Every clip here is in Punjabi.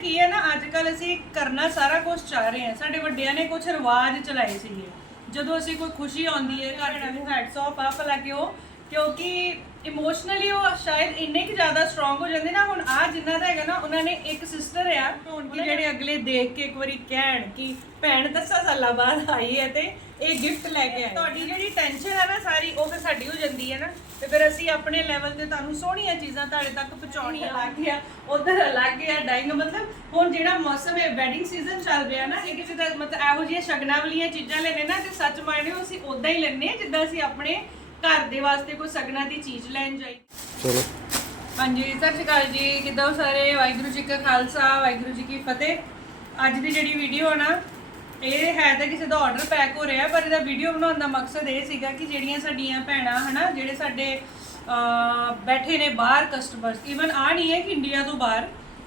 ਕੀ ਹੈ ਨਾ ਅੱਜ ਕੱਲ ਅਸੀਂ ਕਰਨਾ ਸਾਰਾ ਕੁਝ ਚਾਹ ਰਹੇ ਹਾਂ। ਸਾਡੇ ਵੱਡਿਆਂ ਨੇ ਕੁਝ ਰਿਵਾਜ ਚਲਾਏ ਸੀਗੇ। ਜਦੋਂ ਅਸੀਂ ਕੋਈ ਖੁਸ਼ੀ ਆਉਂਦੀ ਹੈ, ਘਰ ਨੂੰ ਹੈਡਸ ਆਫ ਆ ਭਲਾ ਕਿ ਉਹ ਕਿਉਂਕਿ ਇਮੋਸ਼ਨਲੀ ਉਹ ਸ਼ਾਇਦ ਇੰਨੇ ਕਿ ਜ਼ਿਆਦਾ ਸਟਰੋਂਗ ਹੋ ਜਾਂਦੇ ਨਾ, ਹੁਣ ਆ ਜਿੰਨਾ ਦਾ ਹੈਗਾ ਨਾ, ਉਹਨਾਂ ਨੇ ਇੱਕ ਸਿਸਟਰ ਆ ਹੁਣ ਕਿ ਜਿਹੜੇ ਅਗਲੇ ਦੇਖ ਕੇ ਇੱਕ ਵਾਰੀ ਕਹਿਣ ਕਿ ਭੈਣ 10 ਸਾਲਾਂ ਬਾਅਦ ਆਈ ਹੈ ਤੇ ਇਹ ਗਿਫਟ ਲੈ ਕੇ ਆਈ ਤੁਹਾਡੀ ਜਿਹੜੀ ਟੈਨਸ਼ਨ ਹੈ ਨਾ ਸਾਰੀ ਉਹ ਫਿਰ ਸਾਡੀ ਹੋ ਜਾਂਦੀ ਹੈ ਨਾ। ਤੇ ਫਿਰ ਅਸੀਂ ਆਪਣੇ ਲੈਵਲ ਤੇ ਤੁਹਾਨੂੰ ਸੋਹਣੀਆਂ ਚੀਜ਼ਾਂ ਤੁਹਾਡੇ ਤੱਕ ਪਹੁੰਚਾਉਣੀਆਂ ਲੱਗ ਗਿਆ ਉਧਰ ਅਲੱਗ ਗਿਆ ਡਾਈਂਗ ਮਤਲਬ ਹੁਣ ਜਿਹੜਾ ਮੌਸਮ ਹੈ ਵੈਡਿੰਗ ਸੀਜ਼ਨ ਚੱਲ ਰਿਹਾ ਨਾ ਇਹ ਕਿਸੇ ਦਾ ਮਤਲਬ ਇਹੋ ਜਿਹੀਆਂ ਸ਼ਗਨਾਂ ਵਾਲੀਆਂ ਚੀਜ਼ਾਂ ਲੈਣੇ ਨਾ ਤੇ ਸੱਚ ਮਾਇਨੇ ਅਸੀਂ ਉਦਾਂ ਹੀ ਲੈਣੇ ਆ ਜਿੱਦਾਂ ਅਸੀਂ ਆਪਣੇ ਘਰ ਦੇ ਵਾਸਤੇ ਕੋਈ ਸ਼ਗਨਾਂ ਦੀ ਚੀਜ਼ ਲੈਣ ਜਾਈ ਚਲੋ। ਹਾਂਜੀ ਸਤਿ ਸ਼੍ਰੀ ਅਕਾਲ ਜੀ। ਕਿੱਦਾਂ ਹੋ ਸਾਰੇ? ਵਾਹਿਗੁਰੂ ਜੀ ਕਾ ਖਾਲਸਾ ਵਾਹਿਗੁਰੂ ਜੀ ਕੀ ਫਤਿਹ। ਅੱਜ ਦੀ ਜਿਹੜੀ ਵੀਡੀਓ ਆ ਨਾ ਇਹ ਹੈ ਤਾਂ ਕਿਸੇ ਦਾ ਆਰਡਰ ਪੈਕ ਹੋ ਰਿਹਾ ਪਰ ਇਹਦਾ ਵੀਡੀਓ ਬਣਾਉਣ ਦਾ ਮਕਸਦ ਇਹ ਸੀਗਾ ਕਿ ਜਿਹੜੀਆਂ ਸਾਡੀਆਂ ਭੈਣਾਂ ਹਨਾ ਜਿਹੜੇ ਸਾਡੇ ਅਹ, ਬੈਠੇ ਨੇ ਬਾਹਰ ਕਸਟਮਰਸ ਈਵਨ ਆ ਨਹੀਂ ਹੈ ਕਿ ਇੰਡੀਆ ਤੋਂ ਬਾਹਰ।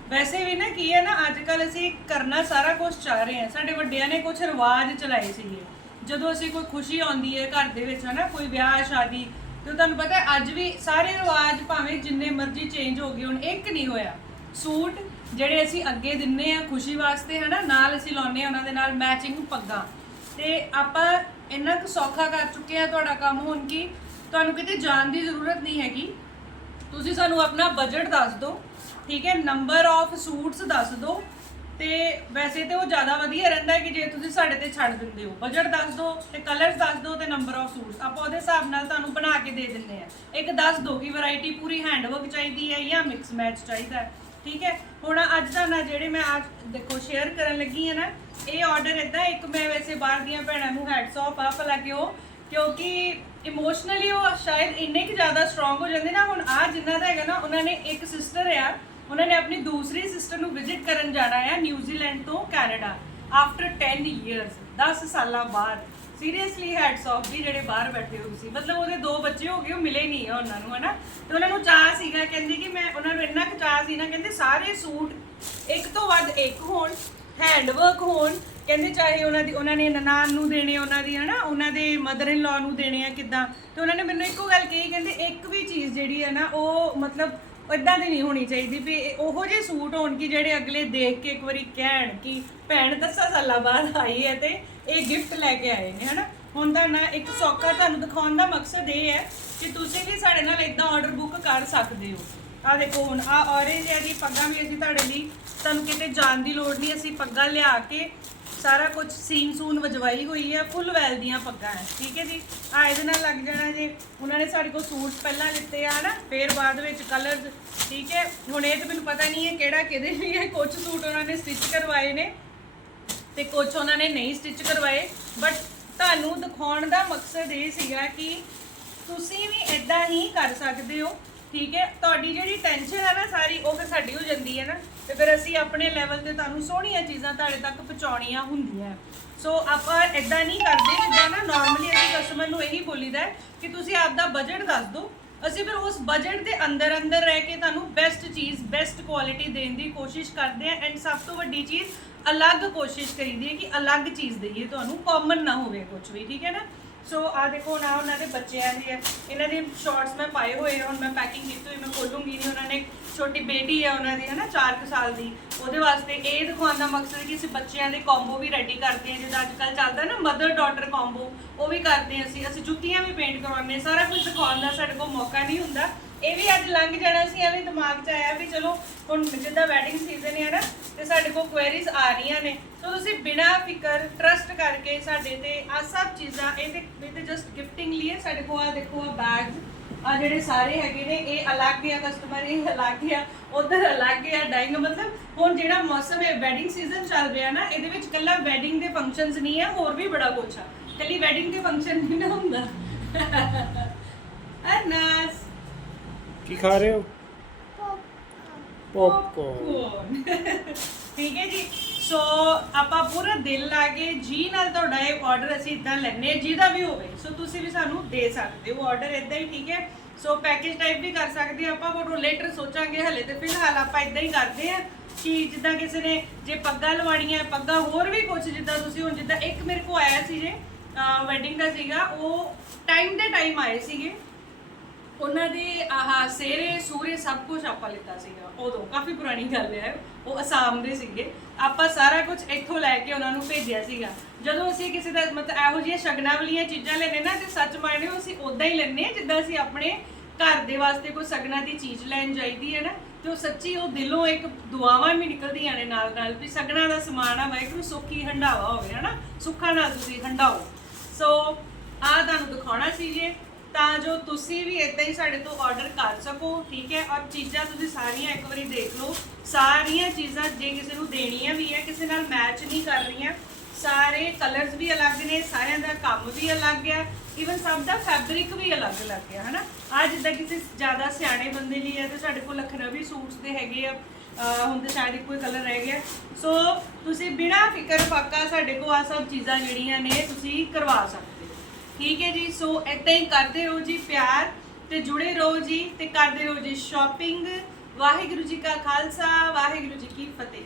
ਵੈਸੇ ਵੀ ਨਾ ਕੀ ਹੈ ਨਾ ਅੱਜ ਕੱਲ ਅਸੀਂ ਕਰਨਾ ਸਾਰਾ ਕੁਝ ਚਾਹ ਰਹੇ ਹਾਂ। ਸਾਡੇ ਵੱਡਿਆਂ ਨੇ ਕੁਝ ਰਿਵਾਜ ਚਲਾਏ ਸੀਗੇ। ਜਦੋਂ ਅਸੀਂ ਕੋਈ ਖੁਸ਼ੀ ਆਉਂਦੀ ਹੈ ਘਰ ਦੇ ਵਿੱਚ ਹਨਾ ਕੋਈ ਵਿਆਹ ਸ਼ਾਦੀ ਤੇ ਤੁਹਾਨੂੰ ਪਤਾ ਹੈ ਅੱਜ ਵੀ ਸਾਰੇ ਰਿਵਾਜ ਭਾਵੇਂ ਜਿੰਨੇ ਮਰਜ਼ੀ ਚੇਂਜ ਹੋ ਗਏ ਹੁਣ ਇੱਕ ਨਹੀਂ ਹੋਇਆ। ਸੂਟ ਜਿਹੜੇ ਅਸੀਂ ਅੱਗੇ ਦਿੰਨੇ ਆ ਖੁਸ਼ੀ ਵਾਸਤੇ, ਹਨਾ, ਨਾਲ ਅਸੀਂ ਲਾਉਨੇ ਆ ਉਹਨਾਂ ਦੇ ਨਾਲ ਮੈਚਿੰਗ ਪੱਗਾਂ। ਤੇ ਆਪਾਂ ਇੰਨਾ ਕੁ ਸੌਖਾ ਕਰ ਚੁੱਕੇ ਆ ਤੁਹਾਡਾ ਕੰਮ ਹੁਣ ਕਿ ਤੁਹਾਨੂੰ ਕਿਤੇ ਜਾਣ ਦੀ ਜ਼ਰੂਰਤ ਨਹੀਂ ਹੈਗੀ। ਤੁਸੀਂ ਸਾਨੂੰ ਆਪਣਾ ਬਜਟ ਦੱਸ ਦਿਓ, ਠੀਕ ਹੈ? ਨੰਬਰ ਆਫ ਸੂਟਸ ਦੱਸ ਦਿਓ। ਤੇ ਵੈਸੇ ਤੇ ਉਹ ਜ਼ਿਆਦਾ ਵਧੀਆ ਰਹਿੰਦਾ ਹੈ ਕਿ ਜੇ ਤੁਸੀਂ ਸਾਡੇ ਤੇ ਛੱਡ ਦਿੰਦੇ ਹੋ। ਬਜਟ ਦੱਸ ਦਿਓ ਤੇ ਕਲਰਸ ਦੱਸ ਦਿਓ ਤੇ ਨੰਬਰ ਆਫ ਸੂਟਸ ਆਪਾਂ ਉਹਦੇ ਹਿਸਾਬ ਨਾਲ ਤੁਹਾਨੂੰ ਬਣਾ ਕੇ ਦੇ ਦਿੰਦੇ ਆ। ਇੱਕ ਦੱਸ ਦਿਓ ਕਿ ਵੈਰਾਈਟੀ ਪੂਰੀ ਹੈਂਡਵਰਕ ਚਾਹੀਦੀ ਹੈ ਜਾਂ ਮਿਕਸ ਮੈਚ ਚਾਹੀਦਾ ਹੈ। ਠੀਕ ਹੈ? ਹੁਣ ਅੱਜ ਦਾ ਨਾ ਜਿਹੜੇ ਮੈਂ ਅੱਜ ਦੇਖੋ ਸ਼ੇਅਰ ਕਰਨ ਲੱਗੀ ਹਾਂ ਨਾ, ਇਹ ਆਰਡਰ ਇਦਾਂ ਇੱਕ ਮੈਂ ਵੈਸੇ ਬਾਹਰ ਦੀਆਂ ਭੈਣਾਂ ਨੂੰ ਹੈਡਸ ਆਫ ਆ ਭਲਾ ਕਿਉਂ? ਕਿਉਂਕਿ ਇਮੋਸ਼ਨਲੀ ਉਹ ਸ਼ਾਇਦ ਇੰਨੇ ਕਿ ਜ਼ਿਆਦਾ ਸਟਰੋਂਗ ਹੋ ਜਾਂਦੇ ਨਾ, ਹੁਣ ਆ ਜਿੰਨਾ ਦਾ ਹੈਗਾ ਨਾ, ਉਹਨਾਂ ਨੇ ਇੱਕ ਸਿਸਟਰ ਆ, ਉਹਨਾਂ ਨੇ ਆਪਣੀ ਦੂਸਰੀ ਸਿਸਟਰ ਨੂੰ ਵਿਜ਼ਿਟ ਕਰਨ ਜਾਣਾ ਆ ਨਿਊਜ਼ੀਲੈਂਡ ਤੋਂ ਕੈਨੇਡਾ ਆਫਟਰ 10 ਇਅਰਸ 10 ਸਾਲਾਂ ਬਾਅਦ। ਸੀਰੀਅਸਲੀ ਹੈਡਸ ਆਫ ਵੀ ਜਿਹੜੇ ਬਾਹਰ ਬੈਠੇ ਹੋਏ ਸੀ। ਮਤਲਬ ਉਹਦੇ ਦੋ ਬੱਚੇ ਹੋ ਗਏ, ਉਹ ਮਿਲੇ ਨਹੀਂ ਆ ਉਹਨਾਂ ਨੂੰ, ਹਨਾ? ਤੇ ਉਹਨਾਂ ਨੂੰ ਚਾਹ ਸੀਗਾ, ਕਹਿੰਦੇ ਕਿ ਮੈਂ, ਉਹਨਾਂ ਨੂੰ ਇੰਨਾ ਕੁ ਚਾਹ ਸੀ ਨਾ, ਕਹਿੰਦੇ ਸਾਰੇ ਸੂਟ ਇੱਕ ਤੋਂ ਵੱਧ ਇੱਕ ਹੋਣ ਹੈਂਡਵਰਕ ਹੋਣ। ਕਹਿੰਦੇ ਚਾਹੇ ਉਹਨਾਂ ਦੀ, ਉਹਨਾਂ ਨੇ ਨਨਾਣ ਨੂੰ ਦੇਣੇ, ਉਹਨਾਂ ਦੀ, ਹਨਾ? ਉਹਨਾਂ ਦੇ ਮਦਰ ਇਨ ਲਾ ਨੂੰ ਦੇਣੇ ਆ ਕਿਦਾਂ। ਤੇ ਉਹਨਾਂ ਨੇ ਮੈਨੂੰ ਇੱਕੋ ਗੱਲ ਕਹੀ, ਕਹਿੰਦੇ ਇੱਕ ਵੀ ਚੀਜ਼ ਜਿਹੜੀ ਹੈ ਨਾ, ਉਹ ਮਤਲਬ ਇਦਾਂ ਦੀ ਨਹੀਂ ਹੋਣੀ ਚਾਹੀਦੀ ਵੀ ਇਹ ਉਹੋ ਜਿਹੇ ਸੂਟ ਹੋਣ ਕਿ ਜਿਹੜੇ ਅਗਲੇ ਦੇਖ ਕੇ ਇੱਕ ਵਾਰੀ ਕਹਿਣ ਕਿ ਭੈਣ 10 ਸਾਲਾਂ ਬਾਅਦ ਆਈ ਹੈ ਤੇ ਇਹ ਗਿਫਟ ਲੈ ਕੇ ਆਏ ਨੇ, ਹਨਾ? ਹੁਣ ਤਾਂ ਨਾ ਇੱਕ ਸੌਖਾ ਤੁਹਾਨੂੰ ਦਿਖਾਉਣ ਦਾ ਮਕਸਦ ਇਹ ਹੈ ਕਿ ਤੁਸੀਂ ਵੀ ਸਾਡੇ ਨਾਲ ਇਦਾਂ ਆਰਡਰ ਬੁੱਕ ਕਰ ਸਕਦੇ ਹੋ। ਆ ਦੇਖੋ ਹੁਣ ਆ orange ਹੈ ਜੀ, ਪੱਗਾਂ ਵੀ ਅਸੀਂ ਤੁਹਾਡੇ ਲਈ, ਤੁਹਾਨੂੰ ਕਿਤੇ ਜਾਣ ਦੀ ਲੋੜ ਨਹੀਂ, ਅਸੀਂ ਪੱਗਾਂ ਲਿਆ ਕੇ ਸਾਰਾ ਕੁਝ ਸੀਨ ਸੂਨ ਵਜਵਾਈ ਹੋਈ ਹੈ, ਫੁੱਲ ਵੈਲ ਦੀਆਂ ਪੱਗਾਂ ਹੈ, ਠੀਕ ਹੈ ਜੀ? ਆ ਇਹਦੇ ਨਾਲ ਲੱਗ ਜਾਣਾ ਜੀ, ਉਹਨਾਂ ਨੇ ਸਾਡੇ ਕੋਲ ਸੂਟ ਪਹਿਲਾਂ ਲਿੱਤੇ ਆ ਨਾ ਫਿਰ ਬਾਅਦ ਵਿੱਚ ਕਲਰਸ ਠੀਕ ਹੈ? ਹੁਣ ਇਹ ਤਾਂ ਮੈਨੂੰ ਪਤਾ ਨਹੀਂ ਹੈ ਕਿਹੜਾ, ਕਿਹਦੇ ਲਈ ਹੈ ਕੁਝ ਸੂਟ ਉਹਨਾਂ ਨੇ ਸਟਿਚ ਕਰਵਾਏ ਨੇ। ਤੇ ਕੁਝ ਉਹਨਾਂ ਨੇ ਨਹੀਂ ਸਟਿਚ ਕਰਵਾਏ ਬਟ ਤੁਹਾਨੂੰ ਦਿਖਾਉਣ ਦਾ ਮਕਸਦ ਇਹ ਸੀਗਾ ਕਿ ਤੁਸੀਂ ਵੀ ਇਦਾਂ ਹੀ ਕਰ ਸਕਦੇ ਹੋ, ਠੀਕ ਹੈ? ਤੁਹਾਡੀ ਜਿਹੜੀ ਟੈਨਸ਼ਨ ਹੈ ਨਾ ਸਾਰੀ, ਉਹ ਫਿਰ ਸਾਡੀ ਹੋ ਜਾਂਦੀ ਹੈ ਨਾ? ਤੇ ਫਿਰ ਅਸੀਂ ਆਪਣੇ ਲੈਵਲ ਤੇ ਤੁਹਾਨੂੰ ਸੋਹਣੀਆਂ ਚੀਜ਼ਾਂ ਤੁਹਾਡੇ ਤੱਕ ਪਹੁੰਚਾਉਣੀਆਂ ਹੁੰਦੀਆਂ। ਸੋ ਆਪਾਂ ਇਦਾਂ ਨਹੀਂ ਕਰਦੇ ਜਿੱਦਾਂ ਨਾ ਨਾਰਮਲੀ ਅਸੀਂ ਕਸਟਮਰ ਨੂੰ ਇਹੀ ਬੋਲੀਦਾ ਹੈ ਕਿ ਤੁਸੀਂ ਆਪਦਾ ਬਜਟ ਦੱਸ ਦਿਓ। ਅਸੀਂ ਫਿਰ ਉਸ ਬਜਟ ਦੇ ਅੰਦਰ ਅੰਦਰ ਰਹਿ ਕੇ ਤੁਹਾਨੂੰ ਬੈਸਟ ਚੀਜ਼ ਬੈਸਟ ਕੁਆਲਿਟੀ ਦੇਣ ਦੀ ਕੋਸ਼ਿਸ਼ ਕਰਦੇ ਆ ਐਂਡ ਸਭ ਤੋਂ ਵੱਡੀ ਚੀਜ਼ ਅਲੱਗ ਕੋਸ਼ਿਸ਼ ਕਰੀਦੀ ਹੈ ਕਿ ਅਲੱਗ ਚੀਜ਼ ਦਈਏ, ਤੁਹਾਨੂੰ ਕਾਮਨ ਨਾ ਹੋਵੇ ਕੁਝ ਵੀ, ਠੀਕ ਹੈ ਨਾ? ਸੋ ਆ ਦੇਖੋ ਨਾ ਉਹਨਾਂ ਦੇ ਬੱਚਿਆਂ ਦੀ ਹੈ। ਇਹਨਾਂ ਦੀ ਸ਼ਾਰਟਸ ਮੈਂ ਪਾਏ ਹੋਏ ਆ, ਹੁਣ ਮੈਂ ਪੈਕਿੰਗ ਕੀਤੀ ਹੋਈ, ਮੈਂ ਖੋਲੂੰਗੀ ਨਹੀਂ ਉਹਨਾਂ ਨੇ ਛੋਟੀ ਬੇਟੀ ਹੈ ਉਹਨਾਂ ਦੀ ਹੈ ਨਾ 4 ਸਾਲ ਦੀ। ਉਹਦੇ ਵਾਸਤੇ ਇਹ ਦਿਖਾਉਣ ਦਾ ਮਕਸਦ ਹੈ ਕਿ ਅਸੀਂ ਬੱਚਿਆਂ ਦੇ ਕੰਬੋ ਵੀ ਰੈਡੀ ਕਰਦੇ ਹਾਂ। ਜਿੱਦਾਂ ਅੱਜ ਕੱਲ ਚੱਲਦਾ ਨਾ ਮਦਰ ਡਾਟਰ ਕੰਬੋ ਉਹ ਵੀ ਕਰਦੇ ਹਾਂ ਅਸੀਂ। ਅਸੀਂ ਜੁੱਤੀਆਂ ਵੀ ਪੇਂਟ ਕਰਵਾਉਂਦੇ ਹਾਂ। ਸਾਰਾ ਕੁਝ ਦਿਖਾਉਣ ਦਾ ਸਾਡੇ ਕੋਲ ਮੌਕਾ ਨਹੀਂ ਹੁੰਦਾ। ਇਹ ਵੀ ਅੱਜ ਲੰਘ ਜਾਣਾ ਸੀ, ਐਵੇਂ ਦਿਮਾਗ 'ਚ ਆਇਆ ਵੀ ਚਲੋ ਹੁਣ ਜਿੱਦਾਂ ਵੈਡਿੰਗ ਸੀਜ਼ਨ ਹੈ ਨਾ, ਤੇ ਸਾਡੇ ਕੋਲ ਕੁਐਰੀਜ਼ ਆ ਰਹੀਆਂ ਨੇ। ਸੋ ਤੁਸੀਂ ਬਿਨਾਂ ਫਿਕਰ ਟਰਸਟ ਕਰਕੇ ਸਾਡੇ ਤੇ ਆ ਸਭ ਚੀਜ਼ਾਂ, ਇਹ ਤੇ ਇਹ ਤੇ ਜਸਟ ਗਿਫਟਿੰਗ ਲਈ ਹੈ ਸਾਡੇ ਕੋਲ ਆ ਦੇਖੋ ਆ ਬੈਗਸ ਆ ਜਿਹੜੇ ਸਾਰੇ ਹੈਗੇ ਨੇ, ਇਹ ਅਲੱਗ ਆ ਕਸਟਮਰ ਇਹ ਅਲੱਗ ਆ, ਉਧਰ ਅਲੱਗ ਆ ਡਾਈਂਗ ਮਤਲਬ ਹੁਣ ਜਿਹੜਾ ਮੌਸਮ ਹੈ ਵੈਡਿੰਗ ਸੀਜ਼ਨ ਚੱਲ ਰਿਹਾ ਨਾ, ਇਹਦੇ ਵਿੱਚ ਕੱਲਾ ਵੈਡਿੰਗ ਦੇ ਫੰਕਸ਼ਨਸ ਨਹੀਂ ਆ, ਹੋਰ ਵੀ ਬੜਾ ਕੁਝ ਆ। ਕੱਲੀ ਵੈਡਿੰਗ ਦੇ ਫੰਕਸ਼ਨ ਨਹੀਂ ਨਾ ਹੁੰਦਾ। ਅਨਾਸ। ਕੀ ਖਾ ਰਹੇ ਹੋ? ਪੌਪਕੌਰਨ ਠੀਕ ਹੈ ਜੀ। ਸੋ ਆਪਾਂ ਪੂਰਾ ਦਿਲ ਲਾ ਕੇ ਜੀ ਨਾਲ ਤੁਹਾਡਾ ਇਹ ਆਰਡਰ ਅਸੀਂ ਇਦਾਂ ਲੈਣੇ ਜਿਹਦਾ ਵੀ ਹੋਵੇ। ਸੋ ਤੁਸੀਂ ਵੀ ਸਾਨੂੰ ਦੇ ਸਕਦੇ ਹੋ ਆਰਡਰ ਇਦਾਂ ਹੀ ਠੀਕ ਹੈ? ਸੋ ਪੈਕੇਜ ਟਾਈਪ ਵੀ ਕਰ ਸਕਦੇ ਆਪਾਂ ਪਰ ਲੇਟਰ ਸੋਚਾਂਗੇ ਹਲੇ ਤੇ ਫਿਲਹਾਲ ਆਪਾਂ ਇਦਾਂ ਹੀ ਕਰਦੇ ਹਾਂ ਕਿ ਜਿੱਦਾਂ ਕਿਸੇ ਨੇ ਜੇ ਪੱਗਾਂ ਲਵਾਣੀਆਂ ਪੱਗਾਂ ਹੋਰ ਵੀ ਕੁਝ ਜਿੱਦਾਂ ਤੁਸੀਂ ਹੁਣ ਜਿੱਦਾਂ ਇੱਕ ਮੇਰੇ ਕੋ ਆਇਆ ਸੀ ਜੇ ਵੈਡਿੰਗ ਦਾ ਸੀਗਾ ਉਹ ਟਾਈਮ ਦੇ ਟਾਈਮ ਆਏ ਸੀਗੇ। ਉਹਨਾਂ ਦੇ ਆਹ ਸੇਰੇ ਸੂਰੇ ਸਭ ਕੁਝ ਆਪਾਂ ਲਿੱਤਾ ਸੀਗਾ, ਉਦੋਂ। ਕਾਫੀ ਪੁਰਾਣੀ ਗੱਲ ਹੈ, ਉਹ ਅਸਾਮ ਦੇ ਸੀਗੇ। ਆਪਾਂ ਸਾਰਾ ਕੁਝ ਇੱਥੋਂ ਲੈ ਕੇ ਉਹਨਾਂ ਨੂੰ ਭੇਜਿਆ ਸੀਗਾ। ਜਦੋਂ ਅਸੀਂ ਕਿਸੇ ਦਾ ਮਤਲਬ ਇਹੋ ਜਿਹੀਆਂ ਸ਼ਗਨਾਂ ਵਾਲੀਆਂ ਚੀਜ਼ਾਂ ਲੈਣੇ ਨਾ, ਤੇ ਸੱਚ ਮੰਨਿਓ ਅਸੀਂ ਉਦਾਂ ਹੀ ਲੈਣੇ ਆ ਜਿੱਦਾਂ ਅਸੀਂ ਆਪਣੇ ਘਰ ਦੇ ਵਾਸਤੇ ਕੋਈ ਸ਼ਗਨਾਂ ਦੀ ਚੀਜ਼ ਲੈਣ ਜਾਈਦੀ ਹੈ ਨਾ, ਤੇ ਉਹ ਸੱਚੀ ਉਹ ਦਿਲੋਂ ਇੱਕ ਦੁਆਵਾਂ ਵੀ ਨਿਕਲਦੀਆਂ ਨੇ ਨਾਲ ਨਾਲ ਵੀ ਸਗਨਾ ਦਾ ਸਮਾਨ ਆ, ਵਾਹਿਗੁਰੂ, ਸੁੱਖੀ ਹੰਡਾਵਾ ਹੋਵੇ, ਹਨਾ? ਸੁੱਖਾਂ ਨਾਲ ਤੁਸੀਂ ਹੰਡਾਓ। ਸੋ ਆ ਤੁਹਾਨੂੰ ਦਿਖਾਉਣਾ ਸੀ ਜੇ ਤਾਂ ਜੋ ਤੁਸੀਂ ਵੀ ਇਦਾਂ ਹੀ ਸਾਡੇ ਤੋਂ ਆਰਡਰ ਕਰ ਸਕੋ, ਠੀਕ ਹੈ? ਔਰ ਚੀਜ਼ਾਂ ਤੁਸੀਂ ਸਾਰੀਆਂ ਇੱਕ ਵਾਰੀ ਦੇਖ ਲਓ। ਸਾਰੀਆਂ ਚੀਜ਼ਾਂ ਜੇ ਕਿਸੇ ਨੂੰ ਦੇਣੀਆਂ ਵੀ ਹੈ, ਕਿਸੇ ਨਾਲ ਮੈਚ ਨਹੀਂ ਕਰ ਰਹੀਆਂ ਸਾਰੇ ਕਲਰਸ ਵੀ ਅਲੱਗ ਨੇ, ਸਾਰਿਆਂ ਦਾ ਕੰਮ ਵੀ ਅਲੱਗ ਹੈ ਇਵਨ ਸਭ ਦਾ ਫੈਬਰਿਕ ਵੀ ਅਲੱਗ-ਅਲੱਗ ਹੈ, ਹਨਾ? ਆ ਜਿੱਦਾਂ ਕਿਸੇ ਜ਼ਿਆਦਾ ਸਿਆਣੇ ਬੰਦੇ ਲਈ ਹੈ, ਤੇ ਸਾਡੇ ਕੋਲ ਲਖਨਵੀ ਸੂਟਸ ਦੇ ਹੈਗੇ ਆ, ਅਹ ਹੁਣ ਤੇ ਸ਼ਾਇਦ ਇੱਕੋ ਕਲਰ ਰਹਿ ਗਿਆ। ਸੋ ਤੁਸੀਂ ਬਿਨਾਂ ਫਿਕਰ ਫਾਕਾ ਸਾਡੇ ਕੋਲ ਆ ਸਭ ਚੀਜ਼ਾਂ ਜਿਹੜੀਆਂ ਨੇ, ਤੁਸੀਂ ਕਰਵਾ ਸਕਦੇ ਠੀਕ ਹੈ ਜੀ, ਸੋ ਏਦਾਂ ਹੀ ਕਰਦੇ ਰਹੋ ਜੀ ਪਿਆਰ ਤੇ ਜੁੜੇ ਰਹੋ ਜੀ ਤੇ ਕਰਦੇ ਰਹੋ ਜੀ ਸ਼ਾਪਿੰਗ ਵਾਹਿਗੁਰੂ ਜੀ ਕਾ ਖਾਲਸਾ, ਵਾਹਿਗੁਰੂ ਜੀ ਕੀ ਫਤਿਹ।